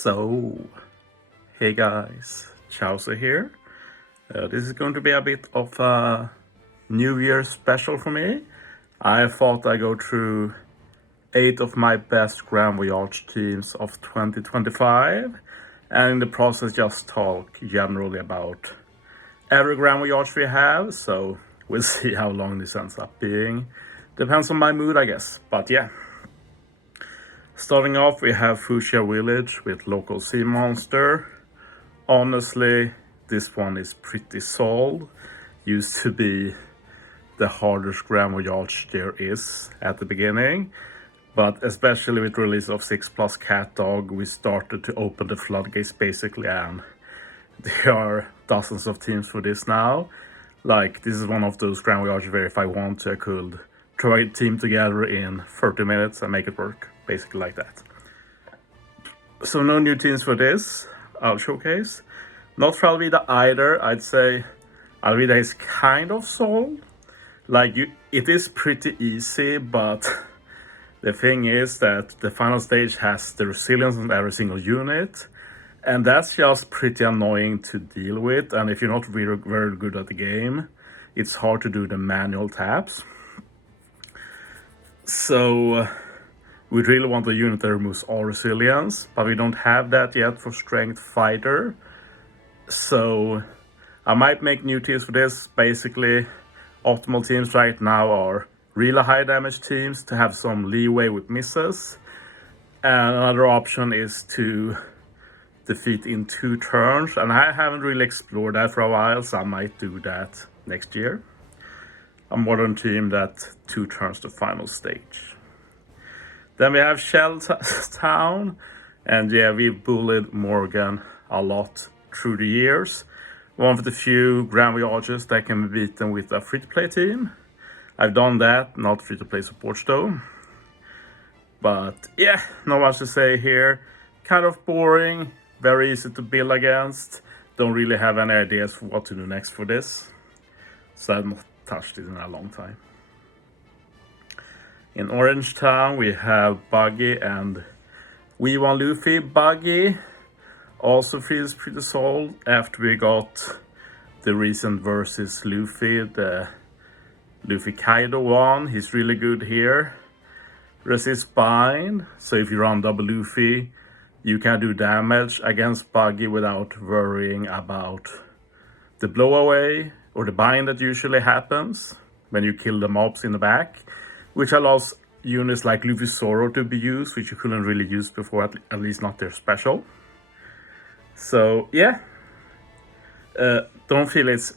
So, hey guys, Chauzu here. This is going to be a bit of a New Year special for me. I thought I'd go through 8 of my best Grand Voyage teams of 2025, and in the process just talk generally about every Grand Voyage we have, so we'll see how long this ends up being. Depends on my mood, I guess, but yeah. Starting off, we have Fuchsia Village with local sea monster. Honestly, this one is pretty sold. Used to be the hardest Grand Voyage there is at the beginning, but especially with release of 6+ Cat Dog, we started to open the floodgates basically, and there are dozens of teams for this now. Like, this is one of those Grand Voyages where if I want to, I could throw a team together in 30 minutes and make it work, basically like that. So no new teams for this, I'll showcase. Not for Alvida either. I'd say Alvida is kind of sold. Like, it is pretty easy, but the thing is that the final stage has the resilience on every single unit, and that's just pretty annoying to deal with. And if you're not really very good at the game, it's hard to do the manual taps. So we really want a unit that removes all resilience, but we don't have that yet for Strength Fighter. So I might make new teams for this. Basically, optimal teams right now are really high damage teams to have some leeway with misses. And another option is to defeat in 2 turns, and I haven't really explored that for a while, so I might do that next year. A modern team that 2 turns to final stage. Then we have Shelltown, and yeah, we've bullied Morgan a lot through the years. One of the few Grand Voyages that can be beaten with a free-to-play team. I've done that, not free-to-play supports though. But yeah, not much to say here. Kind of boring, very easy to build against. Don't really have any ideas for what to do next for this. So I've not touched it in a long time. In Orange Town, we have Buggy and we want Luffy. Buggy also feels pretty sold after we got the recent versus Luffy, the Luffy Kaido one. He's really good here. Resist bind, so if you run double Luffy, you can do damage against Buggy without worrying about the blow away or the bind that usually happens when you kill the mobs in the back, which allows units like Luffy Zoro to be used, which you couldn't really use before, at least not their special. So yeah, don't feel it's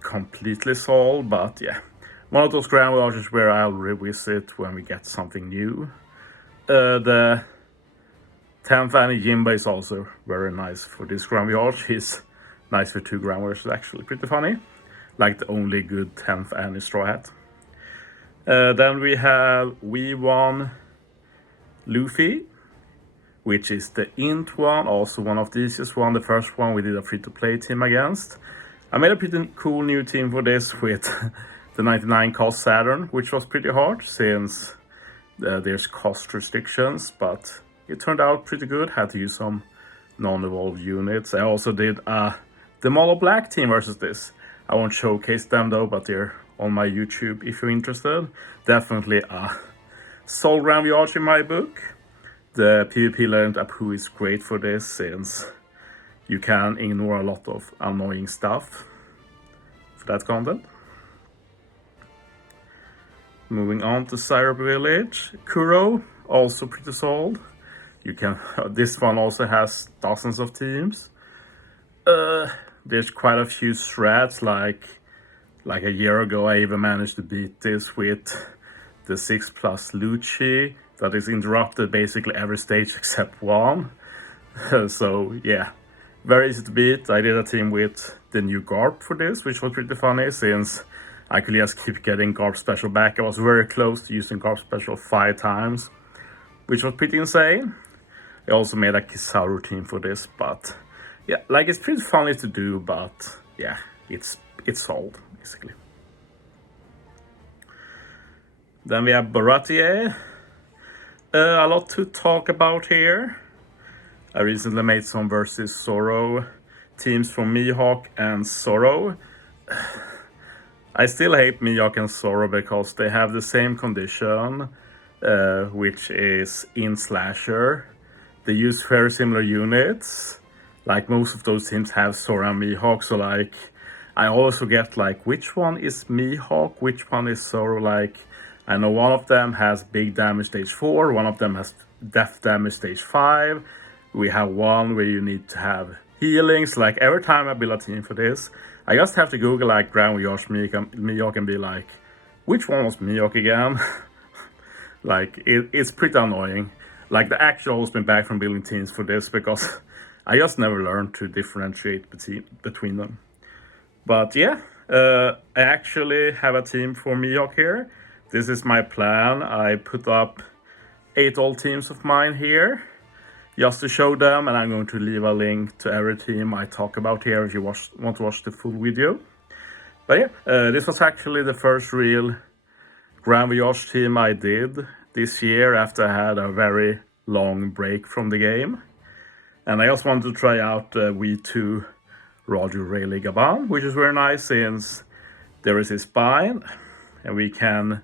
completely sold, but yeah, one of those Grand Voyages where I'll revisit when we get something new. The 10th Annie Jimba is also very nice for this Grand Voyage. He's nice for 2 Grand Voyages, actually pretty funny. Like the only good 10th Annie Straw Hat. Then we have We1 Luffy, which is the int one, also one of the easiest one. The first one we did a free-to-play team against. I made a pretty cool new team for this with the 99 cost Saturn, which was pretty hard since there's cost restrictions, but it turned out pretty good. Had to use some non-evolved units. I also did the Mono Black team versus this. I won't showcase them though, but they're on my YouTube if you're interested. Definitely a soul Grand Voyage in my book. The PvP Legend Apu is great for this since you can ignore a lot of annoying stuff for that content. Moving on to Syrup Village. Kuro, also pretty sold. You can. This one also has dozens of teams. There's quite a few strats, like a year ago I even managed to beat this with the 6+ Lucci that is interrupted basically every stage except one. So yeah, very easy to beat. I did a team with the new Garp for this, which was pretty funny since I could just keep getting Garp special back. I was very close to using Garp special 5 times, which was pretty insane. I also made a Kizaru team for this, but yeah, like, it's pretty funny to do, but yeah, it's sold basically. Then we have Baratier. A lot to talk about here. I recently made some versus Zoro teams from Mihawk and Zoro. I still hate Mihawk and Zoro because they have the same condition, which is in slasher. They use very similar units. Like most of those teams have Zoro and Mihawk, so like I always forget like which one is Mihawk, which one is Zoro. Like I know one of them has big damage stage 4, one of them has death damage stage 5. We have one where you need to have healings. Like every time I build a team for this, I just have to Google like Grand Voyage Mihawk and be like, which one was Mihawk again? Like it's pretty annoying. Like the actual has been back from building teams for this because I just never learned to differentiate between them. But yeah, I actually have a team for Mihawk here. This is my plan. I put up 8 old teams of mine here just to show them, and I'm going to leave a link to every team I talk about here if you want to watch the full video. But yeah, this was actually the first real Grand Voyage team I did this year after I had a very long break from the game. And I also wanted to try out V2 Roger Rayleigh Gaban, which is very nice since there is his spine and we can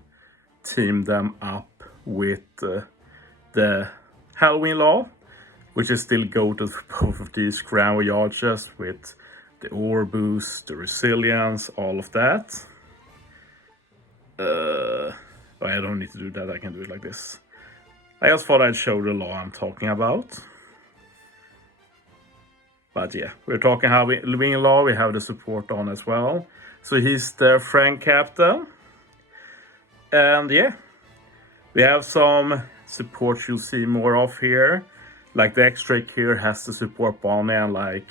team them up with the Halloween Law, which is still goated for both of these Grand Voyages with the ore boost, the resilience, all of that. I don't need to do that, I can do it like this. I just thought I'd show the law I'm talking about. But yeah, we're talking Halloween Law, we have the support on as well. So he's the Frank captain. And yeah, we have some support you'll see more of here. Like the X-Drake here has the support Bonnie, and like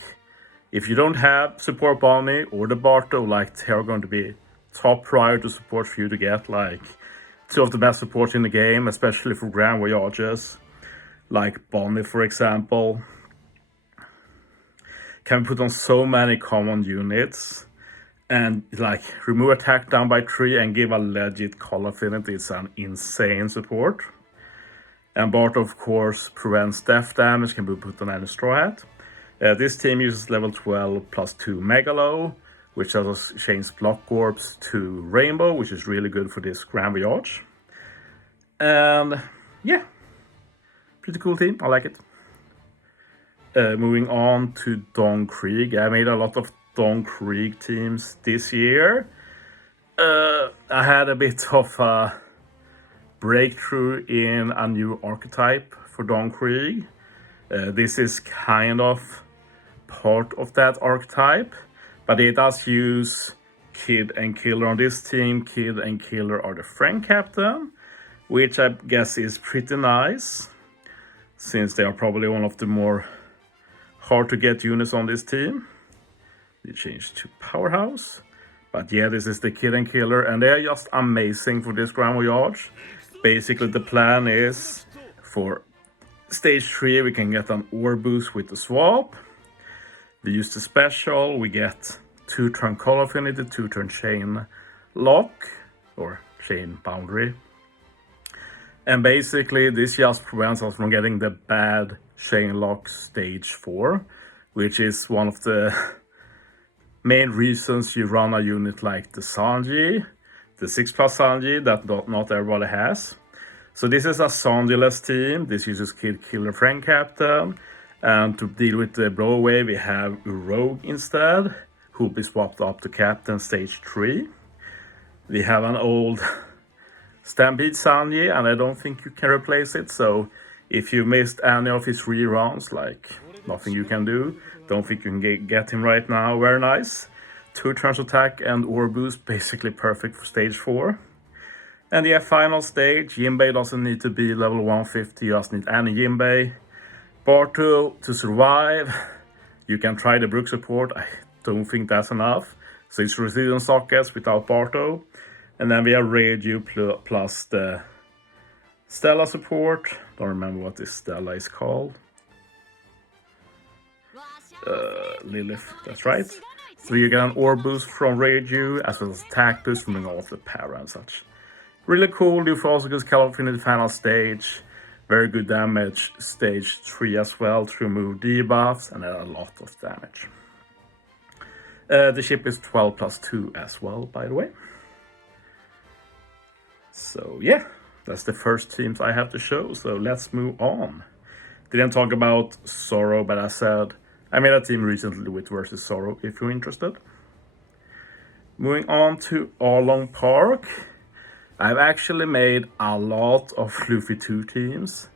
if you don't have support Bonnie or the Barto, like they're going to be top priority support for you to get. Like 2 of the best supports in the game, especially for Grand Voyages. Like Bonnie, for example, can be put on so many common units and like remove attack down by 3 and give a legit call affinity. It's an insane support. And Bart, of course, prevents death damage, can be put on any straw hat. This team uses level 12 plus 2 Megalo, which does change block orbs to Rainbow, which is really good for this Grand Voyage. And yeah, pretty cool team, I like it. Moving on to Don Krieg. I made a lot of Don Krieg teams this year. I had a bit of a breakthrough in a new archetype for Don Krieg. This is kind of part of that archetype, but it does use Kid and Killer on this team. Kid and Killer are the Frank captain, which I guess is pretty nice, since they are probably one of the more hard to get units on this team. They changed to Powerhouse. But yeah, this is the Kid and Killer, and they are just amazing for this Grand Voyage. Basically, the plan is for stage 3, we can get an ore boost with the swap. We use the special, we get 2-turn call affinity, 2-turn chain lock, or chain boundary. And basically, this just prevents us from getting the bad chain lock stage 4, which is one of the main reasons you run a unit like the Sanji, the 6+ Sanji that not everybody has. So this is a Sanji-less team. This uses Kid, Killer, Frank captain. And to deal with the blowaway, we have Rogue instead, who will be swapped up to captain stage 3. We have an old Stampede Sanji, and I don't think you can replace it. So if you missed any of his reruns, like nothing you can do. Don't think you can get him right now. Very nice. 2 turns attack and ore boost, basically perfect for stage 4. And yeah, final stage, Jinbei doesn't need to be level 150, you just need any Jinbei. Barto to survive. You can try the Brook support, I don't think that's enough. So it's Resilience sockets without Barto. And then we have Reiju plus the Stella support. Don't remember what this Stella is called. Lilith, that's right. So you get an ore boost from Reiju, as well as attack boost from all of the para and such. Really cool. Luffy also goes Call in the final stage. Very good damage stage 3 as well to remove debuffs and a lot of damage. The ship is 12 plus 2 as well, by the way. So yeah, that's the first teams I have to show, so let's move on. Didn't talk about Zoro, but I said I made a team recently with versus Zoro if you're interested. Moving on to Arlong Park. I've actually made a lot of Luffy 2 teams.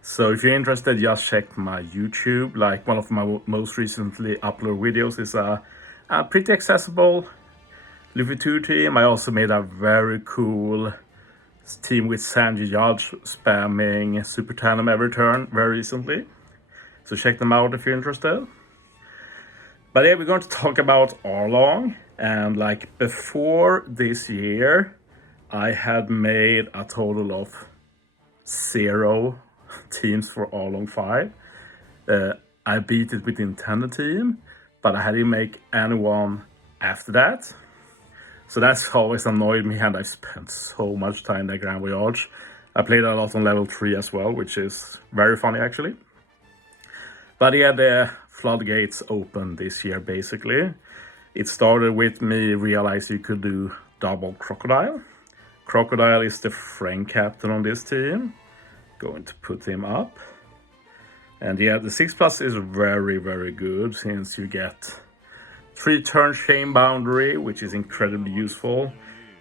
So if you're interested, just check my YouTube. Like one of my most recently uploaded videos is a pretty accessible Luffy 2 team. I also made a very cool team with Sanji Judge spamming Super Tandem every turn very recently. So check them out if you're interested. But yeah, we're going to talk about Arlong. And like before this year, I had made a total of 0 teams for Arlong 5. I beat it with the intended team, but I hadn't make anyone after that. So that's always annoyed me, and I've spent so much time in the Grand Voyage. I played a lot on level 3 as well, which is very funny actually. But yeah, the floodgates opened this year basically. It started with me realizing you could do double Crocodile. Crocodile is the friend captain on this team. Going to put him up. And yeah, the 6+ is very, very good since you get 3 turn chain boundary, which is incredibly useful.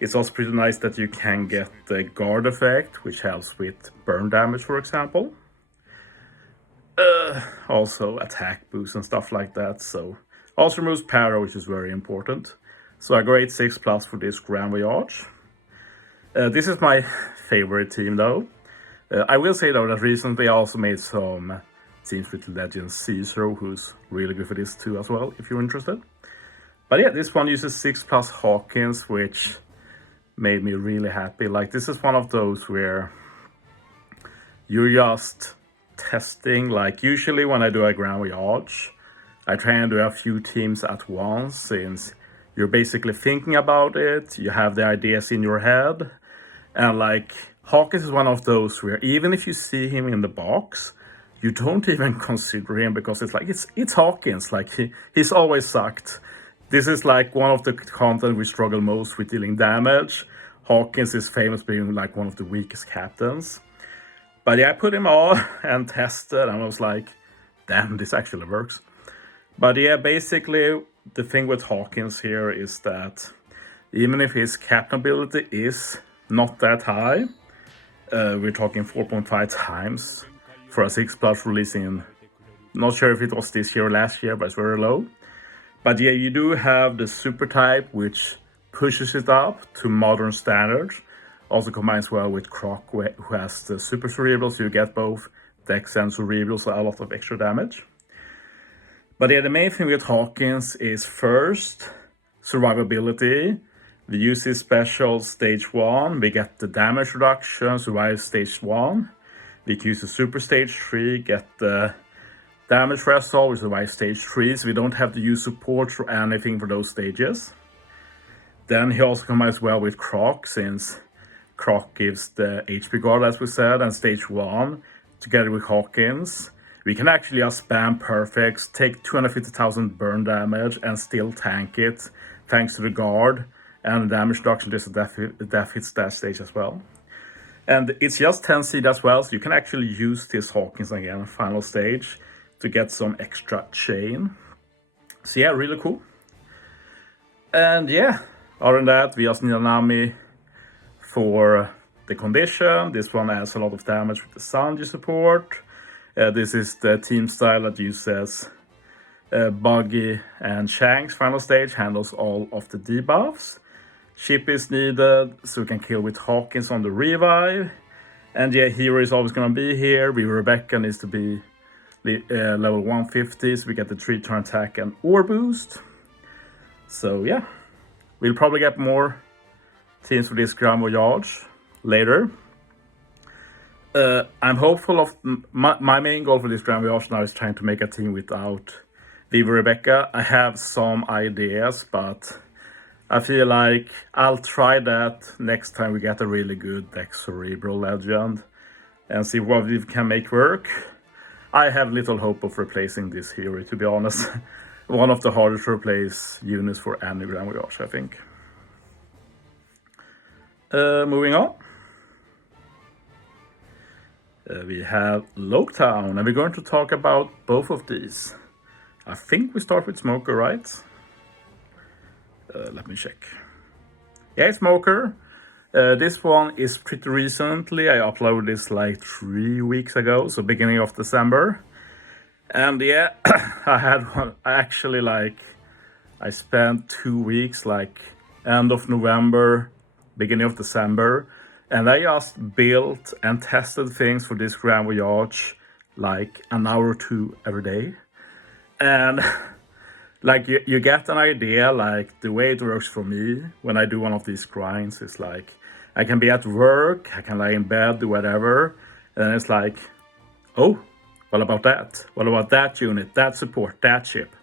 It's also pretty nice that you can get the guard effect, which helps with burn damage, for example. Also attack boost and stuff like that. So also removes para, which is very important. So a great 6+ for this Grand Voyage. This is my favorite team though. I will say though that recently I also made some teams with Legend Caesar, who's really good for this too as well, if you're interested. But yeah, this one uses 6+ Hawkins, which made me really happy. Like this is one of those where you're just testing. Like usually when I do a Grand Voyage, I try and do a few teams at once, since you're basically thinking about it, you have the ideas in your head. And like Hawkins is one of those where even if you see him in the box, you don't even consider him, because it's like it's Hawkins. Like he's always sucked. This is like one of the content we struggle most with dealing damage. Hawkins is famous being like one of the weakest captains. But yeah, I put him on and tested, and I was like, damn, this actually works. But yeah, basically the thing with Hawkins here is that even if his captain ability is not that high, we're talking 4.5 times for a 6+ releasing. Not sure if it was this year or last year, but it's very low. But yeah, you do have the super type, which pushes it up to modern standards. Also combines well with Croc, who has the super cerebrals, so you get both dex and cerebrals, so a lot of extra damage. But yeah, the main thing with Hawkins is first, survivability. We use his special stage 1, we get the damage reduction, survive stage 1. We can use the super stage 3, get the damage threshold, we survive stage 3, so we don't have to use support or anything for those stages. Then he also combines well with Croc, since Croc gives the HP guard, as we said, and stage 1, together with Hawkins. We can actually just spam perfects, take 250,000 burn damage, and still tank it, thanks to the guard. And the damage reduction, just a death hits that stage as well. And it's just 10 seed as well, so you can actually use this Hawkins again, final stage, to get some extra chain. So yeah, really cool. And yeah, other than that, we just need an army for the condition. This one adds a lot of damage with the Sanji support. This is the team style that uses Buggy and Shanks. Final stage handles all of the debuffs. Ship is needed, so we can kill with Hawkins on the revive. And yeah, hero is always gonna be here. Rebecca needs to be level 150, so we get the 3-turn attack and ore boost. So yeah, we'll probably get more teams for this Grand Voyage later. I'm hopeful of my main goal for this Grand Voyage now is trying to make a team without Viva Rebecca. I have some ideas, but I feel like I'll try that next time we get a really good Dex Cerebral Legend. and see what we can make work. I have little hope of replacing this hero, to be honest. One of the hardest to replace units for any Grand Voyage, I think. Moving on. We have Loketown, and we're going to talk about both of these. I think we start with Smoker, right? Let me check. Yeah, Smoker. This one is pretty recently. I uploaded this like 3 weeks ago, so beginning of December. And yeah, I spent 2 weeks, like end of November, beginning of December, and I just built and tested things for this Grand Voyage like an hour or two every day. And like you get an idea, like the way it works for me when I do one of these grinds is like, I can be at work, I can lie in bed, do whatever, and then it's like, oh, what about that? What about that unit, that support, that ship?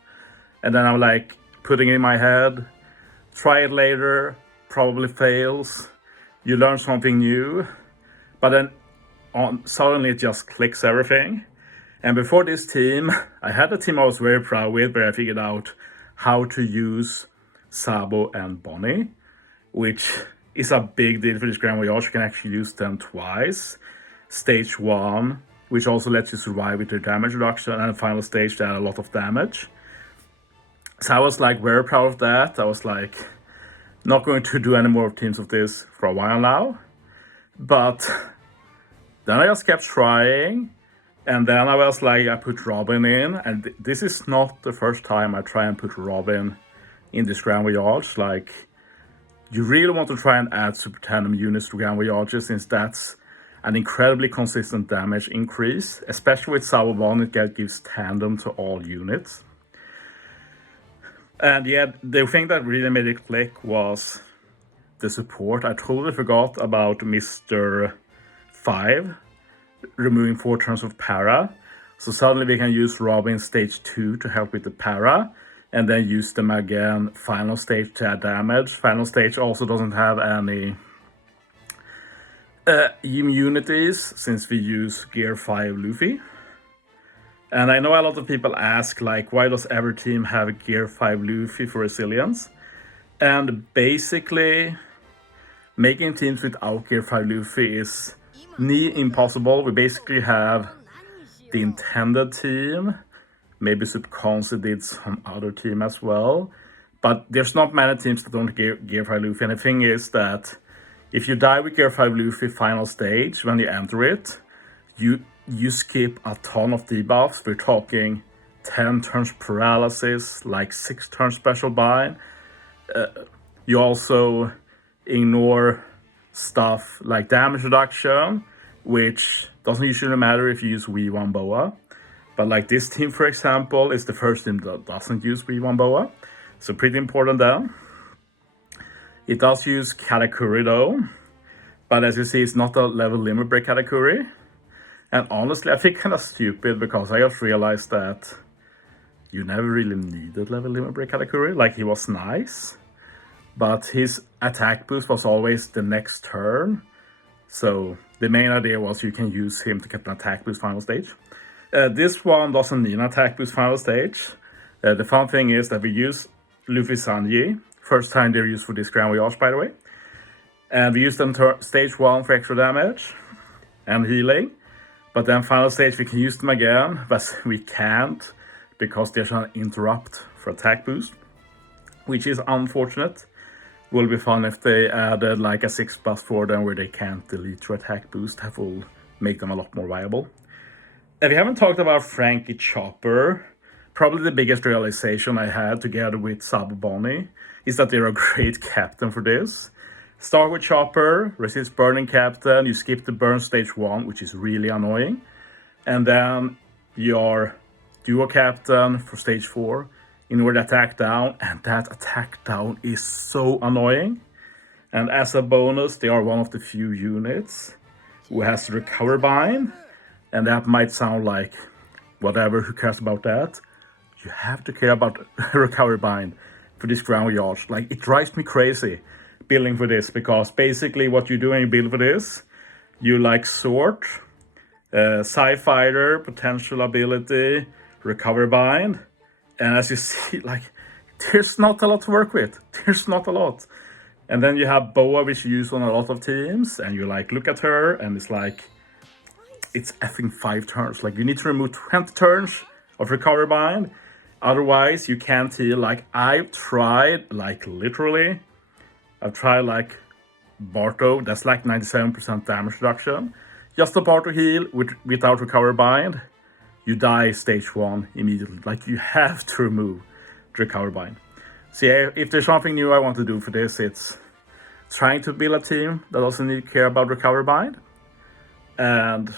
And then I'm like putting it in my head, try it later, probably fails, you learn something new, but then suddenly it just clicks everything. And before this team, I had a team I was very proud with, where I figured out how to use Sabo and Bonnie, which is a big deal for this Grand Voyage. You can actually use them twice. Stage 1, which also lets you survive with your damage reduction, and the final stage that had a lot of damage. So I was like very proud of that. I was like, not going to do any more teams of this for a while now. But then I just kept trying. And then I was like, I put Robin in. And this is not the first time I try and put Robin in this Grand Voyage. Like, you really want to try and add Super Tandem units to Grand Voyages, since that's an incredibly consistent damage increase. Especially with Sabo Bonnet, it gives tandem to all units. And yeah, the thing that really made it click was the support. I totally forgot about Mr. 5 removing 4 turns of para. So suddenly we can use Robin stage 2 to help with the para, and then use them again final stage to add damage. Final stage also doesn't have any immunities, since we use Gear 5 Luffy. And I know a lot of people ask, like, why does every team have Gear 5 Luffy for resilience? And basically, making teams without Gear 5 Luffy is near impossible. We basically have the intended team. Maybe Subconscious did some other team as well. But there's not many teams that don't Gear 5 Luffy. And the thing is that if you die with Gear 5 Luffy final stage, when you enter it, you skip a ton of debuffs. We're talking 10 turns paralysis, like 6 turns special bind. You also ignore stuff like damage reduction, which doesn't usually matter if you use V1 Boa. But like this team, for example, is the first team that doesn't use V1 Boa. So pretty important then. It does use Katakuri though. But as you see, it's not a level limit break Katakuri. And honestly, I think kind of stupid, because I just realized that you never really needed level limit break Katakuri. Like, he was nice, but his attack boost was always the next turn. So the main idea was you can use him to get an attack boost final stage. This one doesn't need an attack boost final stage. The fun thing is that we use Luffy Sanji. First time they're used for this Grand Voyage, by the way. And we use them stage 1 for extra damage and healing. But then final stage we can use them again, but we can't, because there's an interrupt for attack boost, which is unfortunate. Will be fun if they added like a 6 buff for them where they can't delete your attack boost. That will make them a lot more viable. If we haven't talked about Frankie Chopper, probably the biggest realization I had together with Sabo Bonnie is that they're a great captain for this. Start with Chopper, resist burning captain, you skip the burn stage 1, which is really annoying. And then your duo captain for stage 4 in order to attack down, and that attack down is so annoying. And as a bonus, they are one of the few units who has recover bind. And that might sound like, whatever, who cares about that? You have to care about recover bind for this Grand Voyage. Like, it drives me crazy building for this, because basically what you do when you build for this, you like sort, Side fighter, potential ability, recover bind. And as you see, like, there's not a lot to work with. There's not a lot. And then you have Boa, which you use on a lot of teams, and you like look at her, and it's like, it's effing 5 turns. Like, you need to remove 20 turns of recovery bind. Otherwise, you can't heal. Like, I've tried, like, literally, I've tried, like, Barto, that's like 97% damage reduction. Just a Barto heal without recovery bind, you die stage 1 immediately. Like, you have to remove the recovery bind. So yeah, if there's something new I want to do for this, it's trying to build a team that doesn't need to care about recovery bind. And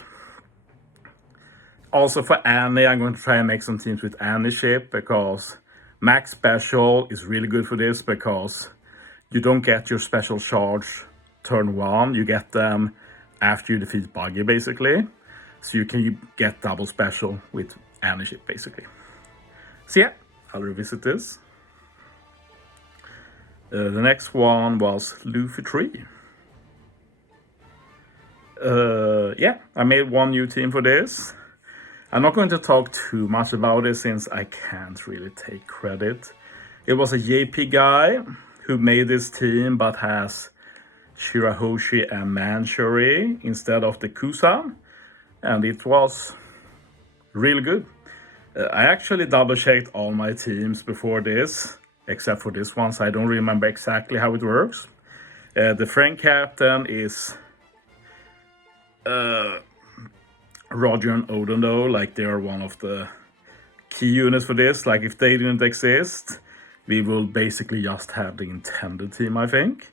also for Annie, I'm going to try and make some teams with Annie ship, because max special is really good for this, because you don't get your special charge turn 1, you get them after you defeat Buggy, basically. So you can get double special with Annie ship, basically. So yeah, I'll revisit this. The next one was Luffy 3. Yeah, I made one new team for this. I'm not going to talk too much about it since I can't really take credit. It was a JP guy who made this team but has Shirahoshi and Manchuri instead of the Kusa, and it was really good. I actually double checked all my teams before this, except for this one, so I don't remember exactly how it works. The friend captain is Roger and Odin, though. Like, they are one of the key units for this. Like, if they didn't exist, we will basically just have the intended team, I think.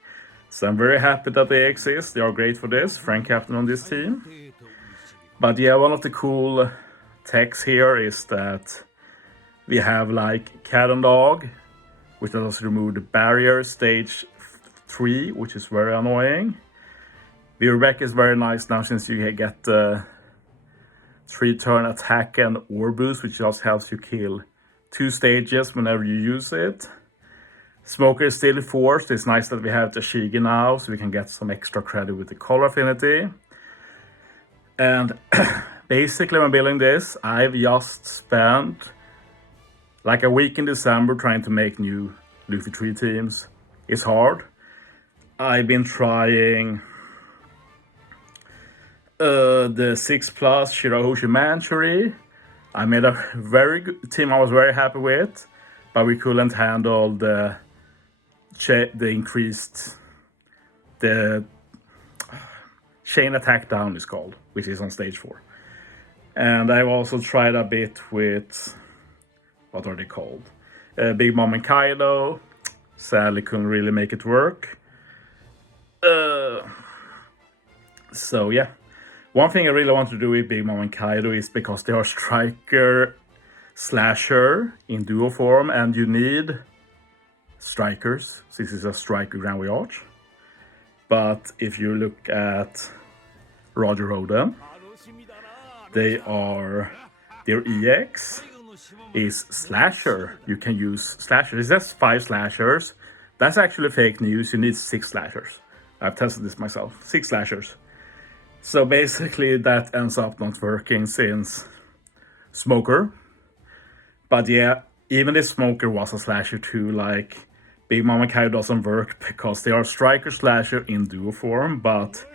So I'm very happy that they exist. They are great for this. Frank captain on this team. But yeah, one of the cool techs here is that we have like Cat and Dog, which does remove the barrier stage 3, which is very annoying. Rebecca is very nice now since you get the 3-turn attack and ore boost, which just helps you kill 2 stages whenever you use it. Smoker is still forced. It's nice that we have Tashigi now, so we can get some extra credit with the color affinity. And basically when building this, I've just spent like a week in December trying to make new Luffy 3 teams. It's hard. I've been trying the 6+ Shirahoshi Manchuri. I made a very good team I was very happy with, but we couldn't handle the increased, the chain attack down is called, which is on stage 4. And I've also tried a bit with, what are they called? Big Mom and Kaido. Sadly couldn't really make it work. So yeah. One thing I really want to do with Big Mom and Kaido is because they are striker slasher in duo form, and you need strikers. This is a striker Grand Voyage. But if you look at Roger Odin, their EX is slasher. You can use slasher. It says 5 slashers. That's actually fake news. You need 6 slashers. I've tested this myself. 6 slashers. So basically that ends up not working since Smoker. But yeah, even if Smoker was a slasher too, like Big Mom and Kaido doesn't work because they are striker slasher in duo form, but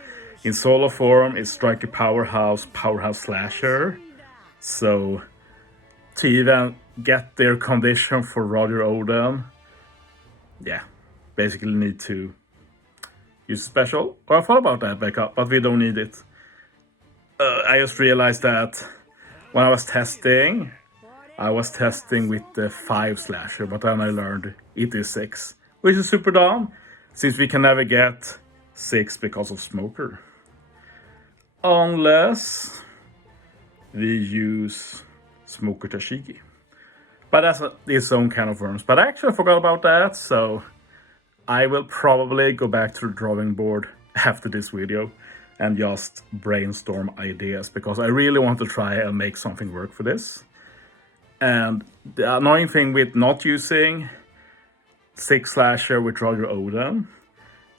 in solo form it's striker powerhouse slasher. So to even get their condition for Roger Odin, yeah, basically need to use special. Well, I thought about that backup, but we don't need it. I just realized that when I was testing with the 5 slasher, but then I learned it is 6, which is super dumb, since we can never get 6 because of Smoker. Unless we use Smoker Tashigi. But that's its own kind of worms. But I actually forgot about that, so I will probably go back to the drawing board after this video and just brainstorm ideas, because I really want to try and make something work for this. And the annoying thing with not using 6 slasher with Roger Odin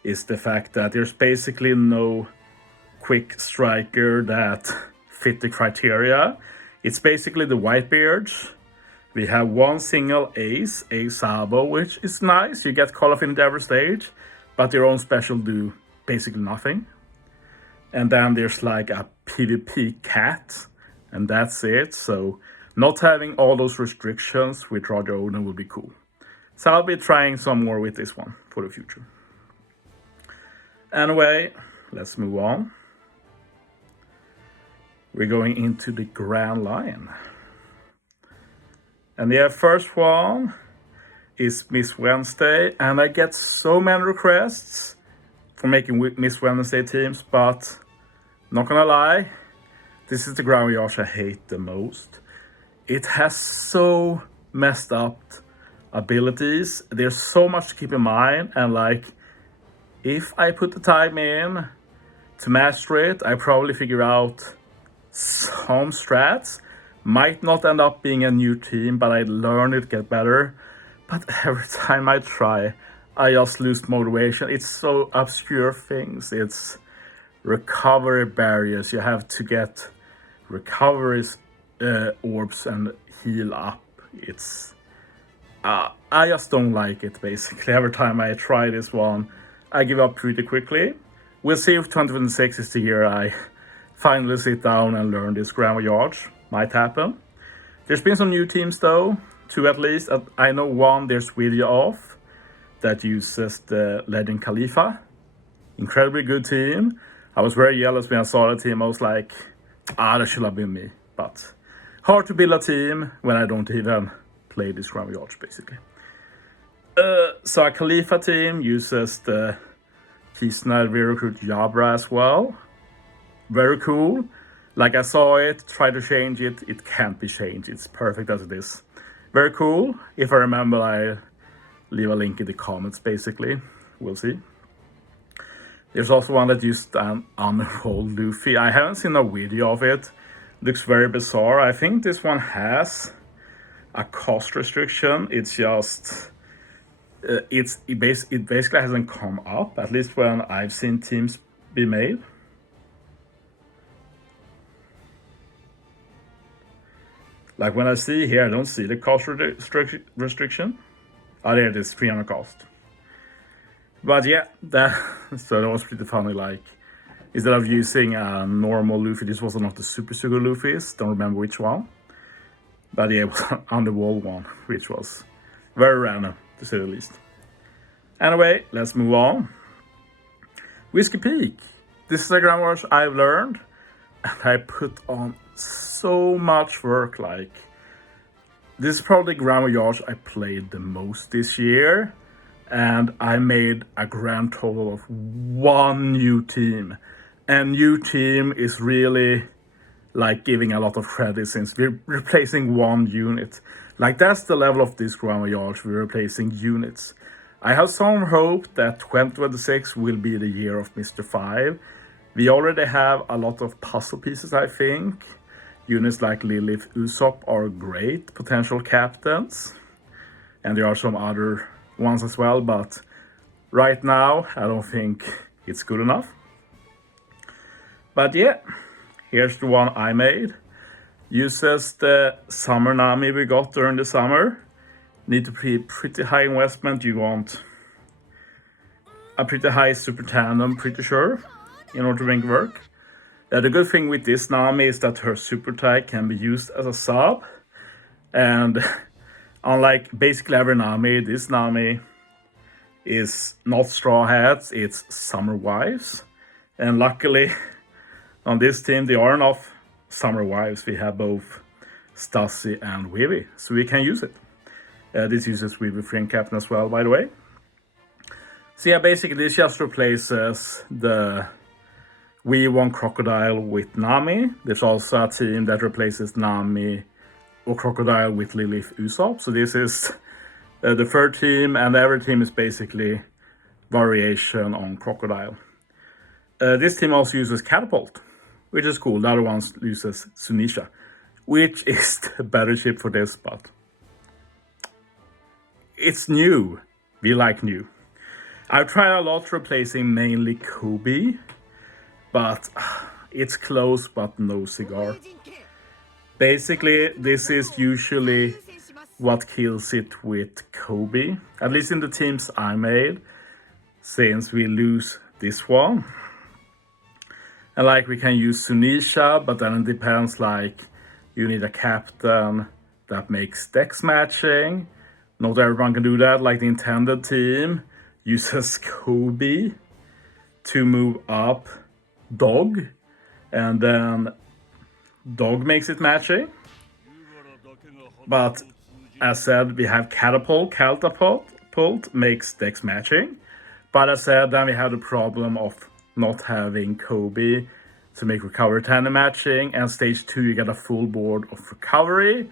is the fact that there's basically no quick striker that fit the criteria. It's basically the Whitebeards. We have one single ace, a Sabo, which is nice. You get Call of Duty every stage, but their own special do basically nothing. And then there's like a PvP cat, and that's it. So not having all those restrictions with Roger Odin will be cool. So I'll be trying some more with this one for the future. Anyway, let's move on. We're going into the Grand Line. And the first one is Miss Wednesday, and I get so many requests for making Miss Wednesday teams, but not gonna lie, this is the Grand Voyage I hate the most. It has so messed up abilities. There's so much to keep in mind, and like, if I put the time in to master it, I probably figure out some strats. Might not end up being a new team, but I learn it, get better. But every time I try, I just lose motivation. It's so obscure things. It's recovery barriers. You have to get recoveries orbs and heal up. It's I just don't like it, basically. Every time I try this one, I give up pretty quickly. We'll see if 2026 is the year I finally sit down and learn this Grand Voyage. Might happen. There's been some new teams though, 2 at least. I know one there's video of that uses the Legend Khalifa. Incredibly good team. I was very jealous when I saw the team. I was like, that should have been me. But hard to build a team when I don't even play this Grand Voyage, basically. So a Khalifa team uses the Kisner Recruit Jabra as well. Very cool. Like, I saw it, try to change it, it can't be changed. It's perfect as it is. Very cool. If I remember, I'll leave a link in the comments, basically. We'll see. There's also one that used an unrolled Luffy. I haven't seen a video of it. Looks very bizarre. I think this one has a cost restriction. It's just... it basically hasn't come up, at least when I've seen teams be made. Like, when I see here, I don't see the cost restriction. Oh, there it is, 300 cost. But yeah, so that was pretty funny. Like, instead of using a normal Luffy, this was not the Super Sugar Luffy's, don't remember which one. But yeah, it was an underworld one, which was very random, to say the least. Anyway, let's move on. Whiskey Peak. This is a Grand Voyage I've learned, and I put on so much work. Like, this is probably Grand Voyage I played the most this year, and I made a grand total of 1 new team. And new team is really like giving a lot of credit, since we're replacing 1 unit. Like, that's the level of this Grand Voyage, we're replacing units. I have some hope that 2026 will be the year of Mr. 5. We already have a lot of puzzle pieces, I think. Units like Lilith, Usopp are great potential captains. And there are some other ones as well, but right now I don't think it's good enough. But yeah, here's the one I made. Uses the summer Nami we got during the summer. Need to be pretty high investment. You want a pretty high super tandem, pretty sure, in order to make it work. The good thing with this Nami is that her super type can be used as a sub. And unlike basically every Nami, this Nami is not Straw Hats, it's Summer Wives. And luckily, on this team, there are enough Summer Wives. We have both Stassi and Vivi, so we can use it. This uses Vivi Friend Captain as well, by the way. So yeah, basically this just replaces the V1 Crocodile with Nami. There's also a team that replaces Nami or Crocodile with Lilith Usopp. So this is the 3rd team, and every team is basically variation on Crocodile. This team also uses Catapult, which is cool. The other one uses Sunisha, which is the better ship for this, but it's new. We like new. I've tried a lot replacing mainly Kobe, but it's close but no cigar. Basically, this is usually what kills it with Kobe, at least in the teams I made, since we lose this one. And like we can use Sunisha, but then it depends, like you need a captain that makes dex matching. Not everyone can do that, like the intended team uses Kobe to move up Dog, and then Dog makes it matching. But as said, we have Catapult makes dex matching. But as said, then we have the problem of not having Kobe to make recovery tandem matching, and stage 2 you get a full board of recovery.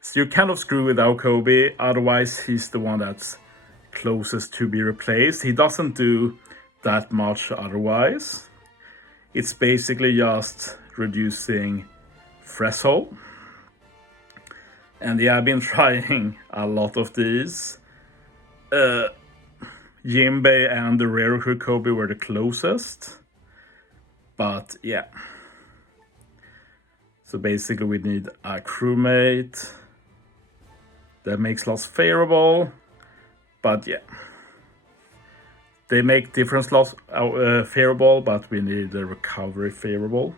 So you kind of screw without Kobe, otherwise he's the one that's closest to be replaced. He doesn't do that much otherwise. It's basically just reducing threshold. And yeah, I've been trying a lot of these. Jinbei and the rare recruit Kobe were the closest. But yeah. So basically we need a crewmate that makes loss favorable. But yeah. They make different slots favorable, but we need the recovery favorable.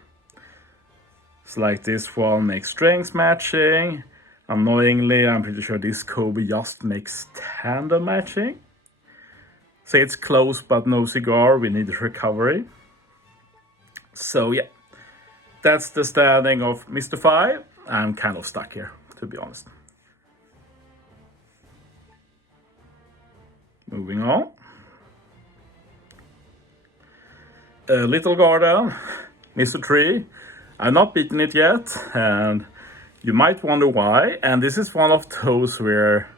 So like this one makes strength matching. Annoyingly, I'm pretty sure this Kobe just makes tandem matching. So it's close but no cigar, we need recovery. So yeah, that's the standing of Mr. 5. I'm kind of stuck here, to be honest. Moving on. Little Garden, Mr. 3. I've not beaten it yet, and you might wonder why. And this is one of those where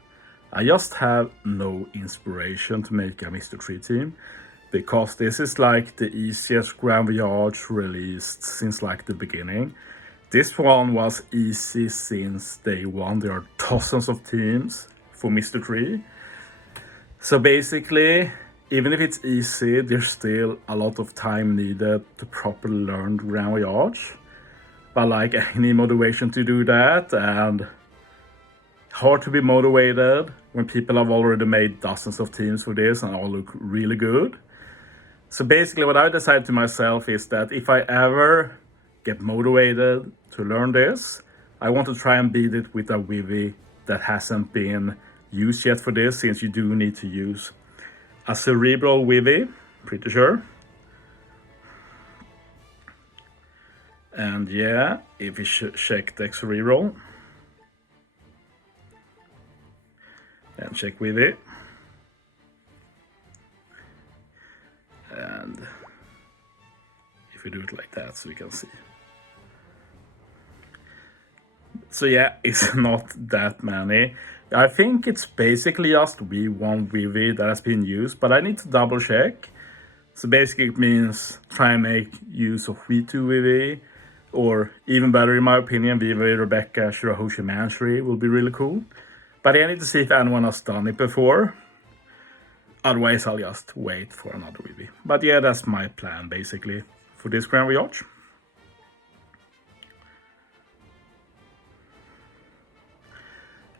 I just have no inspiration to make a Mr. 3 team, because this is like the easiest Grand Voyage released since like the beginning. This one was easy since day one. There are dozens of teams for Mr. 3. So basically, even if it's easy, there's still a lot of time needed to properly learn Grand Voyage. But like, I need motivation to do that, and hard to be motivated when people have already made dozens of teams for this and all look really good. So basically what I decided to myself is that if I ever get motivated to learn this, I want to try and beat it with a Wivy that hasn't been used yet for this, since you do need to use a cerebral Wivy, pretty sure. And yeah, if we check the cerebral and check Wivy, and if we do it like that so we can see. So yeah, it's not that many. I think it's basically just one Wivy that has been used, but I need to double check. So basically it means try and make use of V2 Wivy, or even better in my opinion, Vivi, Rebecca, Shirahoshi, Manshri will be really cool. But I need to see if anyone has done it before. Otherwise I'll just wait for another Wivy. But yeah, that's my plan basically for this Grand Voyage.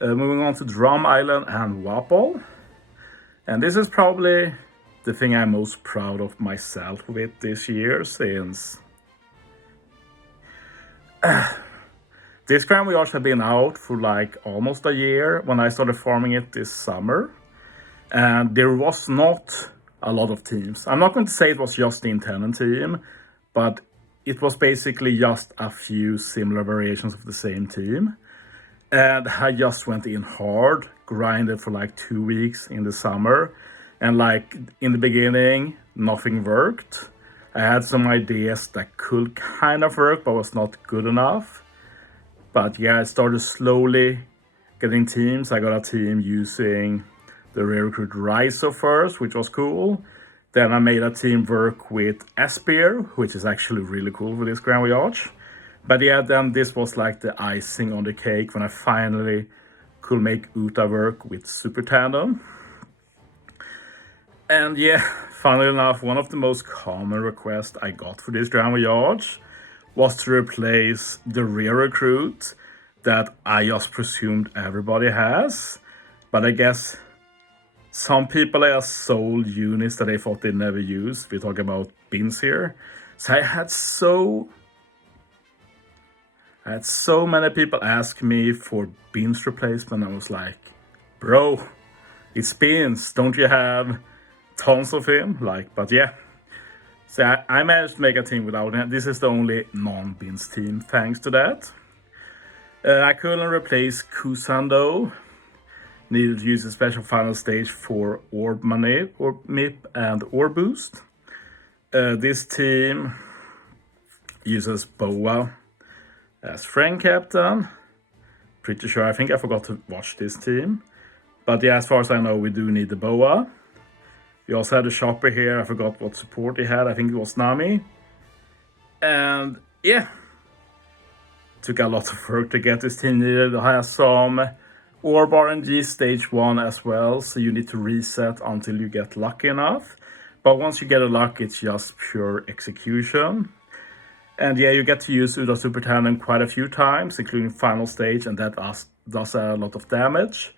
Moving on to Drum Island and Wapol. And this is probably the thing I'm most proud of myself with this year, since this Grand Voyage had been out for like almost a year when I started farming it this summer. And there was not a lot of teams. I'm not going to say it was just the intended team, but it was basically just a few similar variations of the same team. And I just went in hard, grinded for like 2 weeks in the summer. And like in the beginning, nothing worked. I had some ideas that could kind of work, but was not good enough. But yeah, I started slowly getting teams. I got a team using the rare recruit Raizo first, which was cool. Then I made a team work with Espear, which is actually really cool for this Grand Voyage. But yeah, then this was like the icing on the cake when I finally could make Uta work with Super Tandem. And yeah, funnily enough, one of the most common requests I got for this Grand Voyage was to replace the rear recruit that I just presumed everybody has. But I guess some people have sold units that they thought they'd never use. We're talking about bins here. So I had so many people ask me for bins replacement. I was like, bro, it's bins. Don't you have tons of him? Like, but yeah. So I managed to make a team without him. This is the only non-bins team thanks to that. I couldn't replace Kusan though. Needed to use a special final stage for Orb Manip, or MIP, and Orb Boost. This team uses Boa as friend captain. Pretty sure, I think I forgot to watch this team. But yeah, as far as I know, we do need the Boa. We also had a shopper here, I forgot what support he had, I think it was Nami. And yeah, took a lot of work to get this team needed. I have some Orb RNG stage 1 as well, so you need to reset until you get lucky enough. But once you get a luck, it's just pure execution. And yeah, you get to use Uda Super Tandem quite a few times, including final stage, and that does a lot of damage.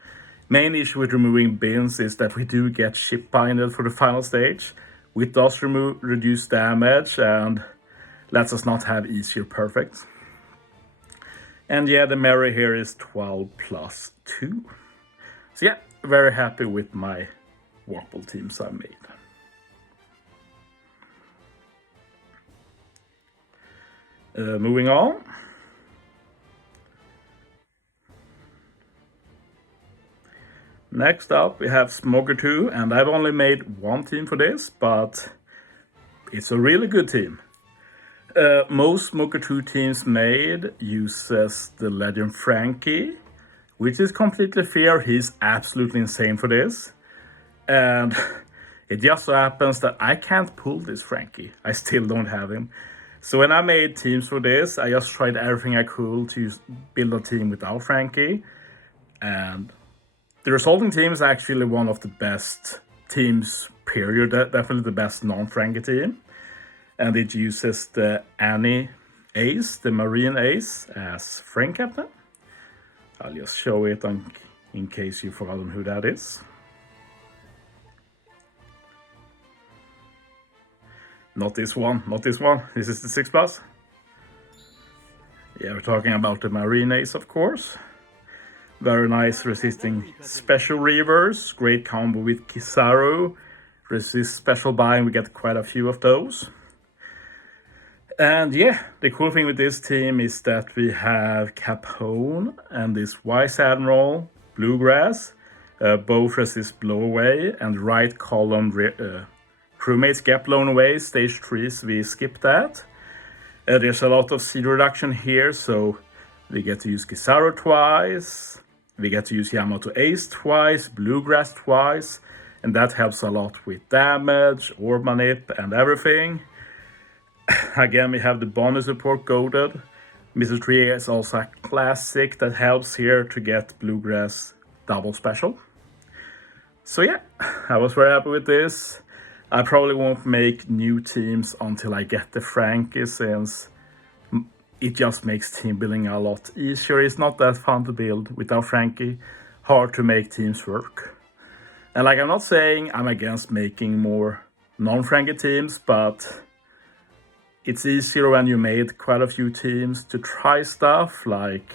Main issue with removing bins is that we do get ship binded for the final stage, which does reduce damage and lets us not have easier perfects. And yeah, the merit here is 12 plus 2. So yeah, very happy with my Wapol teams I made. Moving on. Next up we have Smoker 2, and I've only made one team for this, but it's a really good team. Most Smoker 2 teams made uses the legend Frankie, which is completely fair. He's absolutely insane for this. And it just so happens that I can't pull this Frankie. I still don't have him. So when I made teams for this, I just tried everything I could to build a team without Frankie. And the resulting team is actually one of the best teams, period. Definitely the best non-Frankie team. And it uses the Annie Ace, the Marine Ace, as friend captain. I'll just show it in case you've forgotten who that is. Not this one, not this one. This is the 6+. Yeah, we're talking about the Marine Ace, of course. Very nice resisting special reavers. Great combo with Kizaru. Resist special buying, we get quite a few of those. And yeah, the cool thing with this team is that we have Capone and this Wise Admiral, Bluegrass. Both resist blow away, and right column crewmates get blown away. Stage 3, so we skip that. There's a lot of seed reduction here, so we get to use Kizaru twice. We get to use Yamato Ace twice, Bluegrass twice, and that helps a lot with damage, orb manip, and everything. Again, we have the bonus support goaded. Mr. 3 is also a classic that helps here to get Bluegrass double special. So yeah, I was very happy with this. I probably won't make new teams until I get the Frankie, since it just makes team building a lot easier. It's not that fun to build without Frankie. Hard to make teams work. And like, I'm not saying I'm against making more non-Frankie teams, but it's easier when you made quite a few teams to try stuff. Like,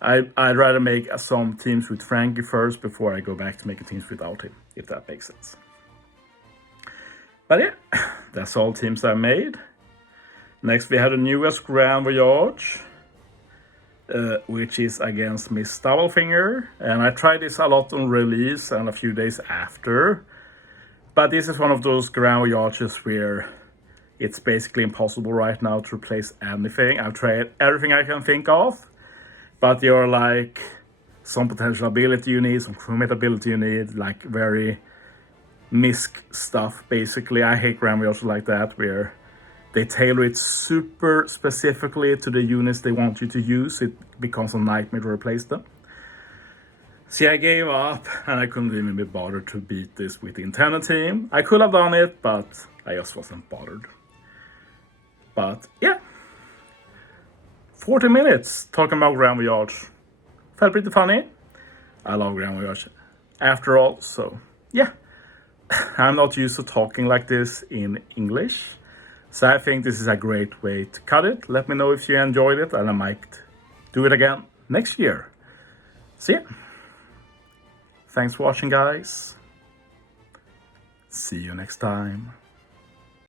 I'd rather make some teams with Frankie first before I go back to making teams without him, if that makes sense. But yeah, that's all teams I made. Next we had the newest Grand Voyage, which is against Miss Doublefinger. And I tried this a lot on release and a few days after. But this is one of those Grand Voyages where it's basically impossible right now to replace anything. I've tried everything I can think of, but there are like some potential ability you need, some crewmate ability you need, like very misc stuff basically. I hate Grand Voyages like that, where they tailor it super specifically to the units they want you to use. It becomes a nightmare to replace them. See, I gave up and I couldn't even be bothered to beat this with the intended team. I could have done it, but I just wasn't bothered. But yeah, 40 minutes talking about Grand Voyage. Felt pretty funny. I love Grand Voyage after all, so yeah. I'm not used to talking like this in English, so I think this is a great way to cut it. Let me know if you enjoyed it, and I might do it again next year. So yeah. Thanks for watching, guys. See you next time.